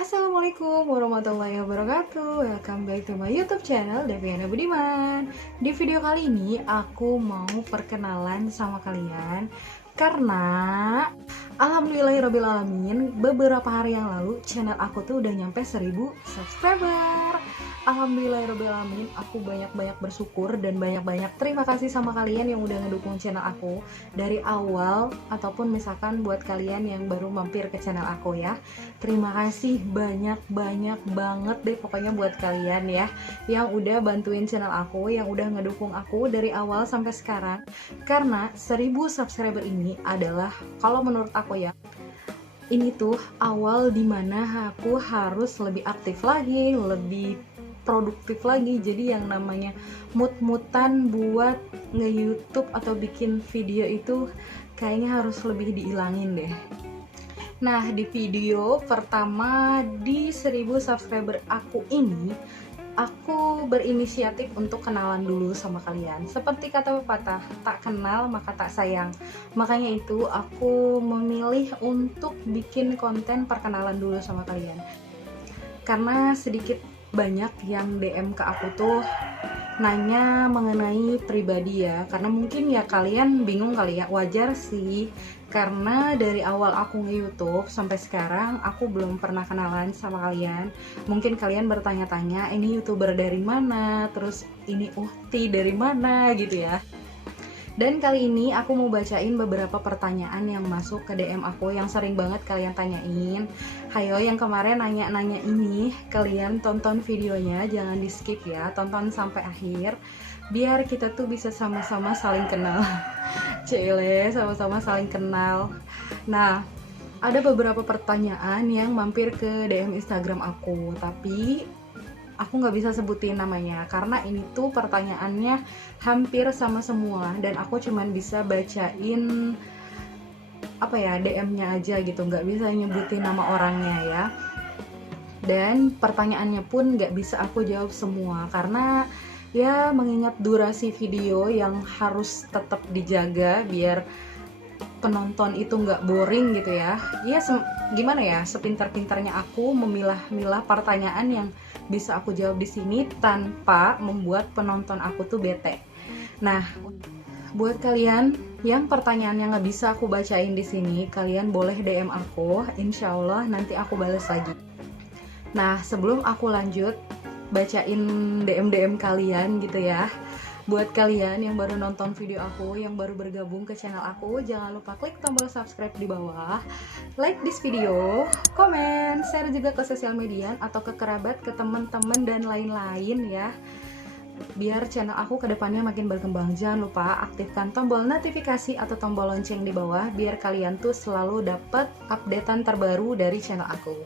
Assalamualaikum warahmatullahi wabarakatuh. Welcome back to my YouTube channel Deviana Budiman. Di video kali ini aku mau perkenalan sama kalian karena alhamdulillahirobbilalamin beberapa hari yang lalu channel aku tuh udah nyampe 1000 subscriber. Alhamdulillahirobbilalamin, aku banyak-banyak bersyukur dan banyak-banyak terima kasih sama kalian yang udah ngedukung channel aku dari awal, ataupun misalkan buat kalian yang baru mampir ke channel aku ya. Terima kasih banyak-banyak banget deh pokoknya buat kalian ya yang udah bantuin channel aku, yang udah ngedukung aku dari awal sampai sekarang. Karena 1000 subscriber ini adalah, kalau menurut aku ya, ini tuh awal dimana aku harus lebih aktif lagi, lebih produktif lagi. Jadi yang namanya mood-moodan buat nge-youtube atau bikin video itu kayaknya harus lebih diilangin deh. Nah, di video pertama di 1000 subscriber aku ini, aku berinisiatif untuk kenalan dulu sama kalian. Seperti kata pepatah, tak kenal maka tak sayang. Makanya itu aku memilih untuk bikin konten perkenalan dulu sama kalian. Karena sedikit banyak yang DM ke aku tuh nanya mengenai pribadi ya, karena mungkin ya kalian bingung kali ya, wajar sih, karena dari awal aku nge-youtube sampai sekarang aku belum pernah kenalan sama kalian. Mungkin kalian bertanya-tanya, ini youtuber dari mana, terus ini Uhti dari mana gitu ya. Dan kali ini aku mau bacain beberapa pertanyaan yang masuk ke DM aku yang sering banget kalian tanyain. Hayo yang kemarin nanya-nanya ini, kalian tonton videonya, jangan di skip ya, tonton sampai akhir biar kita tuh bisa sama-sama saling kenal. Cile, sama-sama saling kenal. Nah, ada beberapa pertanyaan yang mampir ke DM Instagram aku, tapi aku nggak bisa sebutin namanya karena ini tuh pertanyaannya hampir sama semua dan aku cuman bisa bacain apa ya, DM-nya aja gitu, nggak bisa nyebutin nama orangnya ya. Dan pertanyaannya pun nggak bisa aku jawab semua karena ya mengingat durasi video yang harus tetap dijaga biar penonton itu nggak boring gitu ya. Ya gimana ya, sepintar-pintarnya aku memilah-milah pertanyaan yang bisa aku jawab di sini tanpa membuat penonton aku tuh bete. Nah, buat kalian yang pertanyaannya nggak bisa aku bacain di sini, kalian boleh DM aku, insya Allah nanti aku balas lagi. Nah, sebelum aku lanjut bacain DM kalian gitu ya, buat kalian yang baru nonton video aku, yang baru bergabung ke channel aku, jangan lupa klik tombol subscribe di bawah, like this video, komen, share juga ke sosial media atau ke kerabat, ke teman-teman dan lain-lain ya, biar channel aku kedepannya makin berkembang. Jangan lupa aktifkan tombol notifikasi atau tombol lonceng di bawah biar kalian tuh selalu dapat updatean terbaru dari channel aku.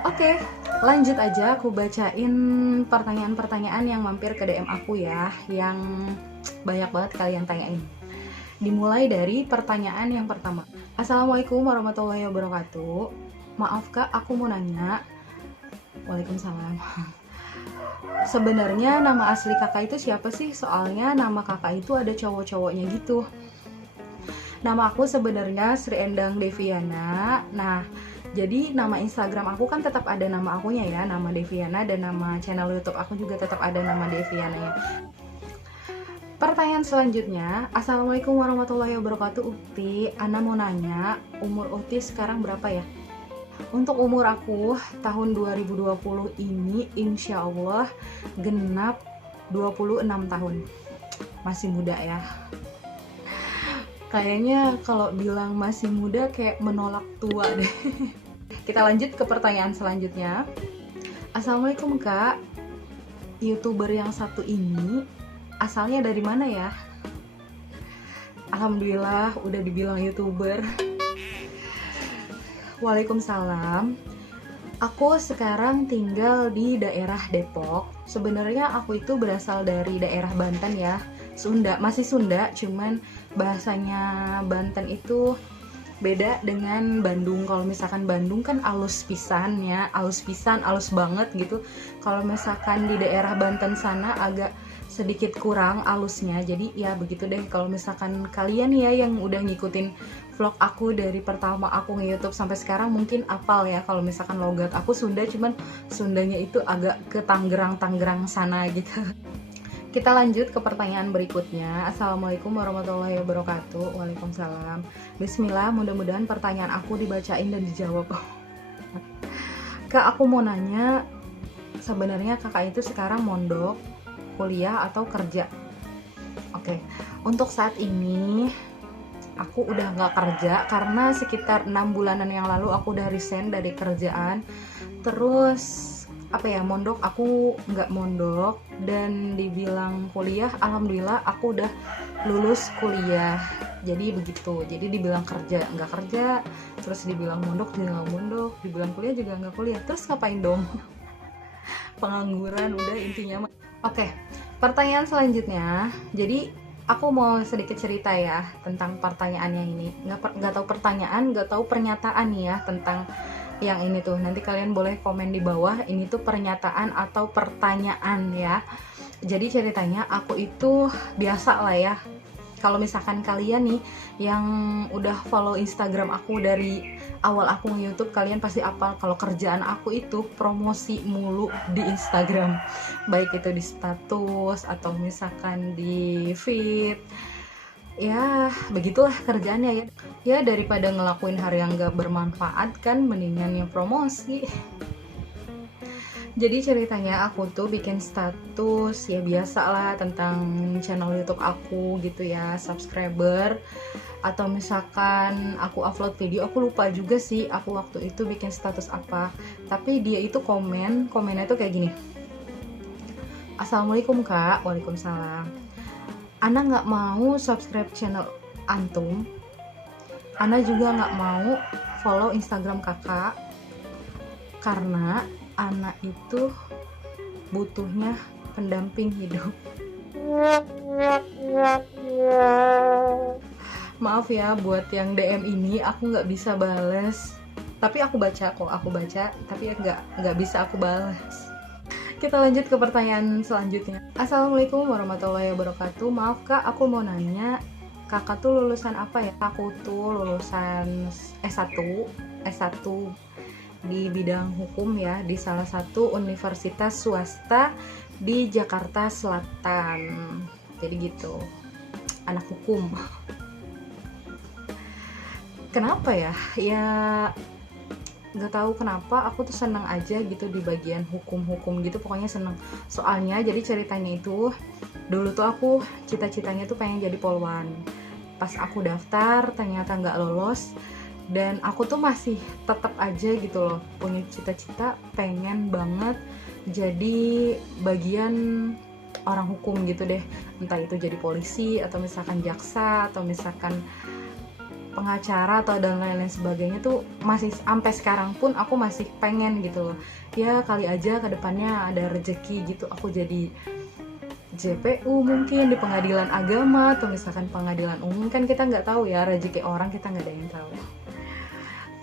Oke, lanjut aja aku bacain pertanyaan-pertanyaan yang mampir ke DM aku ya, yang banyak banget kalian tanyain. Dimulai dari pertanyaan yang pertama. Assalamualaikum warahmatullahi wabarakatuh. Maaf kak, aku mau nanya. Waalaikumsalam. Sebenarnya nama asli kakak itu siapa sih? Soalnya nama kakak itu ada cowok-cowoknya gitu. Nama aku sebenarnya Sri Endang Deviana. Nah, jadi nama Instagram aku kan tetap ada nama akunya ya, nama Deviana, dan nama channel YouTube aku juga tetap ada nama Deviana ya. Pertanyaan selanjutnya, Assalamualaikum warahmatullahi wabarakatuh Ukti. Ana mau nanya, umur Ukti sekarang berapa ya? Untuk umur aku tahun 2020 ini insya Allah genap 26 tahun. Masih muda ya. Kayaknya kalau bilang masih muda kayak menolak tua deh. Kita lanjut ke pertanyaan selanjutnya. Assalamualaikum kak, YouTuber yang satu ini asalnya dari mana ya? Alhamdulillah udah dibilang YouTuber. Waalaikumsalam. Aku sekarang tinggal di daerah Depok. Sebenarnya aku itu berasal dari daerah Banten ya, Sunda, masih Sunda, cuman bahasanya Banten itu beda dengan Bandung. Kalau misalkan Bandung kan alus pisan ya, alus pisan, alus banget gitu. Kalau misalkan di daerah Banten sana agak sedikit kurang alusnya. Jadi ya begitu deh. Kalau misalkan kalian ya yang udah ngikutin vlog aku dari pertama aku nge-YouTube sampai sekarang mungkin apal ya. Kalau misalkan logat aku Sunda, cuman Sundanya itu agak ke Tangerang sana gitu. Kita lanjut ke pertanyaan berikutnya. Assalamualaikum warahmatullahi wabarakatuh. Waalaikumsalam. Bismillah, mudah-mudahan pertanyaan aku dibacain dan dijawab. Kak, aku mau nanya, sebenarnya kakak itu sekarang mondok, kuliah atau kerja? Oke, untuk saat ini aku udah nggak kerja karena sekitar 6 bulanan yang lalu aku udah resign dari kerjaan. Terus mondok aku nggak mondok, dan dibilang kuliah alhamdulillah aku udah lulus kuliah. Jadi begitu, jadi dibilang kerja nggak kerja, terus dibilang mondok juga nggak mondok, dibilang kuliah juga nggak kuliah. Terus ngapain dong? Pengangguran udah intinya. Oke, pertanyaan selanjutnya. Jadi aku mau sedikit cerita ya tentang pertanyaannya ini. Nggak tahu pertanyaan, nggak tahu pernyataan nih ya tentang yang ini tuh. Nanti kalian boleh komen di bawah ini tuh pernyataan atau pertanyaan ya. Jadi ceritanya aku itu biasa lah ya, kalau misalkan kalian nih yang udah follow Instagram aku dari awal aku nge-YouTube, kalian pasti apal kalau kerjaan aku itu promosi mulu di Instagram, baik itu di status atau misalkan di feed. Ya begitulah kerjaannya ya. Ya daripada ngelakuin hal yang gak bermanfaat kan mendingan yang promosi. Jadi ceritanya aku tuh bikin status ya biasa lah tentang channel YouTube aku gitu ya, subscriber, atau misalkan aku upload video. Aku lupa juga sih aku waktu itu bikin status apa, tapi dia itu komennya tuh kayak gini. Assalamualaikum Kak. Waalaikumsalam. Ana nggak mau subscribe channel antum, Ana juga nggak mau follow Instagram kakak, karena Ana itu butuhnya pendamping hidup. Maaf ya buat yang DM ini, aku nggak bisa bales, tapi aku baca kok, tapi nggak bisa aku balas. Kita lanjut ke pertanyaan selanjutnya. Assalamualaikum warahmatullahi wabarakatuh. Maaf Kak, aku mau nanya, kakak tuh lulusan apa ya? Aku tuh lulusan S1 di bidang hukum ya, di salah satu universitas swasta di Jakarta Selatan. Jadi gitu, anak hukum. Kenapa ya? Ya gak tahu kenapa aku tuh seneng aja gitu di bagian hukum gitu, pokoknya seneng. Soalnya jadi ceritanya itu dulu tuh aku cita-citanya tuh pengen jadi polwan. Pas aku daftar ternyata nggak lolos, dan aku tuh masih tetap aja gitu loh punya cita-cita pengen banget jadi bagian orang hukum gitu deh, entah itu jadi polisi atau misalkan jaksa atau misalkan pengacara atau dan lain-lain sebagainya. Tuh masih sampai sekarang pun aku masih pengen gitu loh. Ya kali aja kedepannya ada rezeki gitu aku jadi JPU mungkin di pengadilan agama atau misalkan pengadilan umum, kan kita nggak tahu ya rezeki orang, kita nggak ada yang tahu.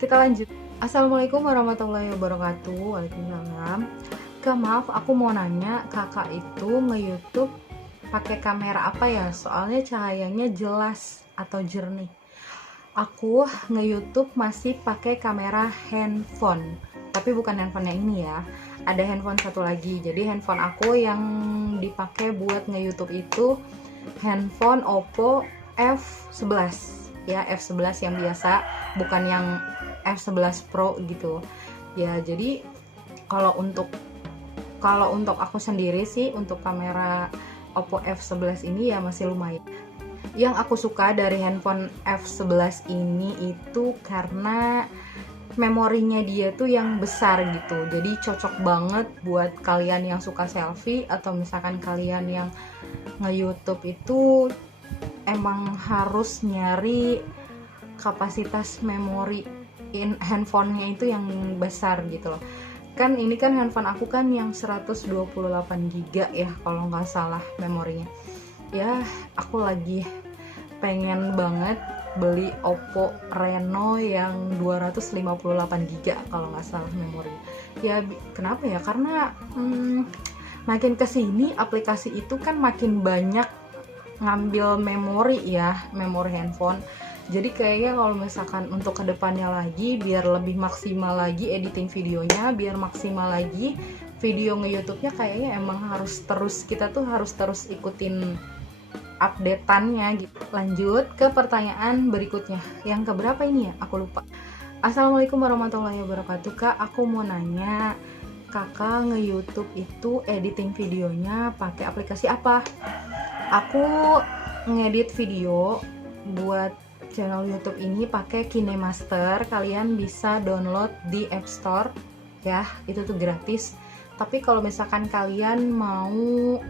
Kita lanjut. Assalamualaikum warahmatullahi wabarakatuh. Waalaikumsalam. Kak, maaf aku mau nanya, kakak itu nge-YouTube pakai kamera apa ya? Soalnya cahayanya jelas atau jernih. Aku nge-YouTube masih pakai kamera handphone, tapi bukan handphone yang ini ya. Ada handphone satu lagi. Jadi handphone aku yang dipakai buat nge-YouTube itu handphone Oppo F11 ya, F11 yang biasa, bukan yang F11 Pro gitu. Ya, jadi kalau untuk aku sendiri sih, untuk kamera Oppo F11 ini ya masih lumayan. Yang aku suka dari handphone F11 ini itu karena memorinya dia tuh yang besar gitu. Jadi cocok banget buat kalian yang suka selfie atau misalkan kalian yang nge-YouTube itu emang harus nyari kapasitas memori handphonenya itu yang besar gitu loh. Kan ini kan handphone aku kan yang 128 GB ya kalau nggak salah memorinya. Ya aku lagi pengen banget beli Oppo Reno yang 258 GB kalau nggak salah memori. Ya kenapa ya? Karena makin kesini aplikasi itu kan makin banyak ngambil memori ya, memori handphone. Jadi kayaknya kalau misalkan untuk kedepannya lagi, biar lebih maksimal lagi editing videonya, biar maksimal lagi video nge-YouTube-nya, kayaknya emang harus terus, kita tuh harus terus ikutin update-annya gitu. Lanjut ke pertanyaan berikutnya. Yang keberapa ini ya? Aku lupa. Assalamualaikum warahmatullahi wabarakatuh. Kak, aku mau nanya, kakak nge-YouTube itu editing videonya pakai aplikasi apa? Aku ngedit video buat channel YouTube ini pakai KineMaster. Kalian bisa download di App Store ya, itu tuh gratis. Tapi kalau misalkan kalian mau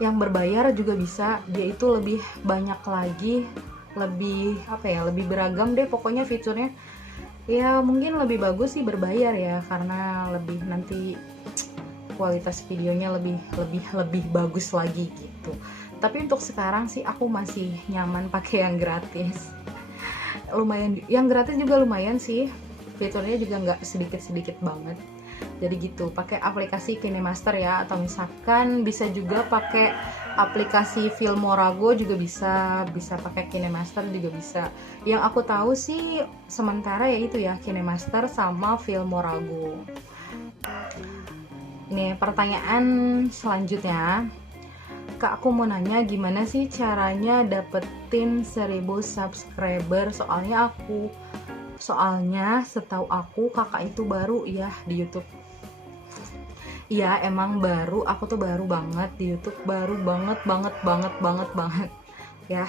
yang berbayar juga bisa, dia itu lebih banyak lagi, lebih apa ya, lebih beragam deh pokoknya fiturnya. Ya mungkin lebih bagus sih berbayar ya, karena lebih nanti kualitas videonya lebih bagus lagi gitu. Tapi untuk sekarang sih aku masih nyaman pakai yang gratis. Lumayan, yang gratis juga lumayan sih, fiturnya juga nggak sedikit banget. Jadi gitu, pakai aplikasi KineMaster ya, atau misalkan bisa juga pakai aplikasi Filmorago juga bisa pakai KineMaster juga bisa. Yang aku tahu sih sementara ya itu ya, KineMaster sama Filmorago. Ini pertanyaan selanjutnya. Kak, aku mau nanya gimana sih caranya dapetin 1000 subscriber? Soalnya setahu aku kakak itu baru ya di YouTube. Iya emang baru, aku tuh baru banget di YouTube, baru banget ya.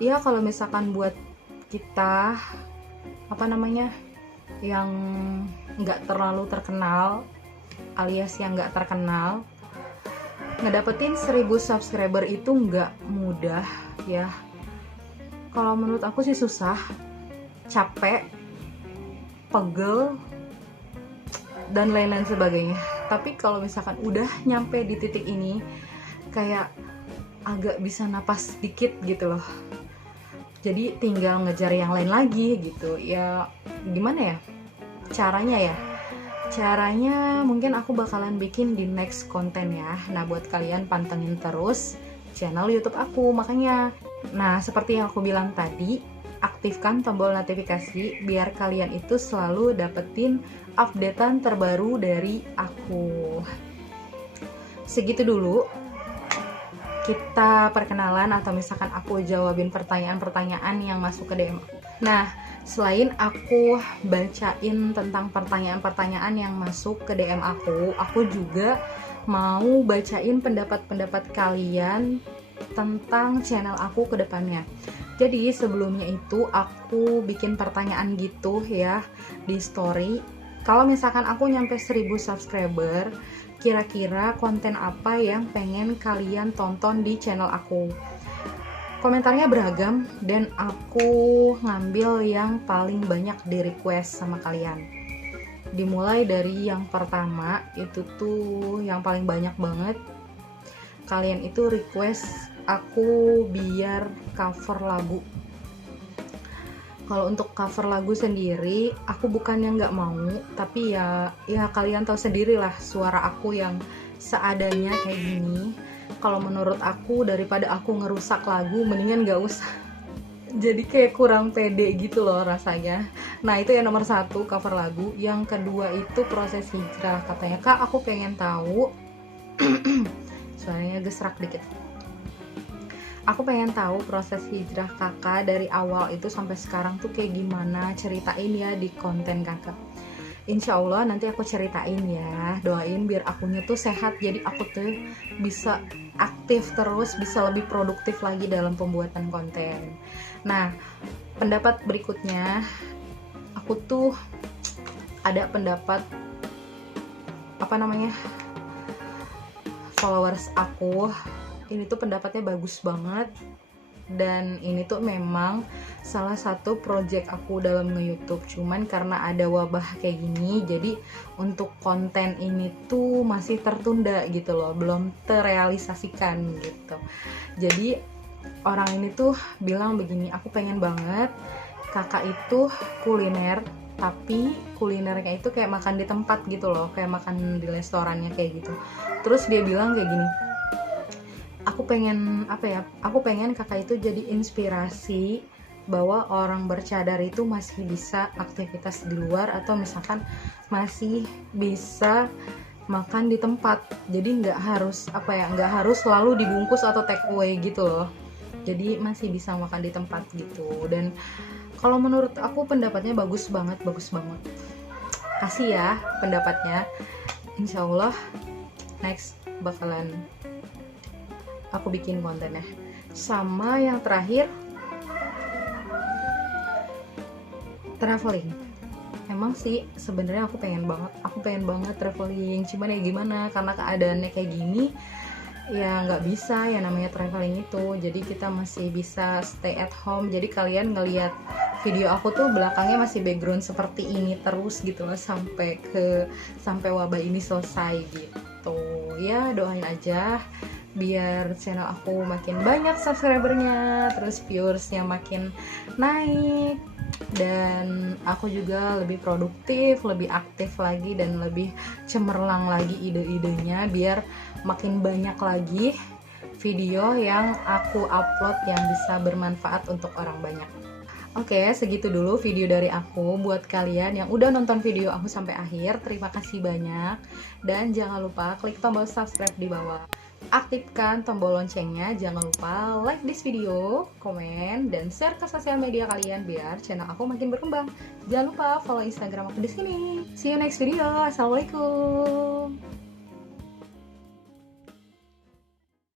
Iya kalau misalkan buat kita apa namanya yang nggak terlalu terkenal, alias yang nggak terkenal, ngedapetin 1000 subscriber itu nggak mudah ya. Kalau menurut aku sih susah, capek, pegel, dan lain-lain sebagainya. Tapi kalau misalkan udah nyampe di titik ini, kayak agak bisa napas dikit gitu loh. Jadi tinggal ngejar yang lain lagi gitu. Ya gimana ya caranya? Caranya mungkin aku bakalan bikin di next konten ya. Nah buat kalian pantengin terus channel YouTube aku makanya. Nah seperti yang aku bilang tadi, aktifkan tombol notifikasi biar kalian itu selalu dapetin updatean terbaru dari aku. Segitu dulu kita perkenalan, atau misalkan aku jawabin pertanyaan-pertanyaan yang masuk ke DM. Nah, selain aku bacain tentang pertanyaan-pertanyaan yang masuk ke DM aku juga mau bacain pendapat-pendapat kalian tentang channel aku ke depannya. Jadi sebelumnya itu aku bikin pertanyaan gitu ya di story. Kalau misalkan aku nyampe 1000 subscriber, kira-kira konten apa yang pengen kalian tonton di channel aku? Komentarnya beragam dan aku ngambil yang paling banyak di request sama kalian. Dimulai dari yang pertama, itu tuh yang paling banyak banget. Kalian itu request aku biar cover lagu. Kalau untuk cover lagu sendiri, aku bukannya nggak mau, tapi ya kalian tahu sendiri lah suara aku yang seadanya kayak gini. Kalau menurut aku, daripada aku ngerusak lagu, mendingan nggak usah. Jadi kayak kurang pede gitu loh rasanya. Nah itu yang nomor 1, cover lagu. Yang kedua itu proses hijrah. Katanya, Kak aku pengen tahu suaranya gesrak dikit. Aku pengen tahu proses hijrah kakak dari awal itu sampai sekarang tuh kayak gimana, ceritain ya di konten kakak. Insya Allah nanti aku ceritain ya, doain biar akunya tuh sehat, jadi aku tuh bisa aktif terus, bisa lebih produktif lagi dalam pembuatan konten. Nah, pendapat berikutnya, aku tuh ada pendapat followers aku ini tuh pendapatnya bagus banget, dan ini tuh memang salah satu project aku dalam nge-YouTube. Cuman karena ada wabah kayak gini, jadi untuk konten ini tuh masih tertunda gitu loh, belum terrealisasikan gitu. Jadi orang ini tuh bilang begini, aku pengen banget kakak itu kuliner, tapi kulinernya itu kayak makan di tempat gitu loh, kayak makan di restorannya kayak gitu. Terus dia bilang kayak gini, aku pengen kakak itu jadi inspirasi bahwa orang bercadar itu masih bisa aktivitas di luar, atau misalkan masih bisa makan di tempat. Jadi nggak harus nggak harus selalu dibungkus atau take away gitu loh. Jadi masih bisa makan di tempat gitu. Dan kalau menurut aku pendapatnya bagus banget. Kasih ya pendapatnya. Insya Allah next bakalan aku bikin kontennya. Sama yang terakhir, traveling. Emang sih sebenarnya aku pengen banget traveling, cuman ya gimana, karena keadaannya kayak gini ya nggak bisa ya namanya traveling itu. Jadi kita masih bisa stay at home. Jadi kalian ngelihat video aku tuh belakangnya masih background seperti ini terus gitu loh, sampai wabah ini selesai gitu. Ya doain aja biar channel aku makin banyak subscribernya, terus viewersnya makin naik, dan aku juga lebih produktif, lebih aktif lagi, dan lebih cemerlang lagi ide-idenya biar makin banyak lagi video yang aku upload yang bisa bermanfaat untuk orang banyak. Oke, segitu dulu video dari aku. Buat kalian yang udah nonton video aku sampai akhir, terima kasih banyak. Dan jangan lupa klik tombol subscribe di bawah. Aktifkan tombol loncengnya, jangan lupa like this video, komen, dan share ke sosial media kalian biar channel aku makin berkembang. Jangan lupa follow Instagram aku di sini. See you next video. Assalamualaikum.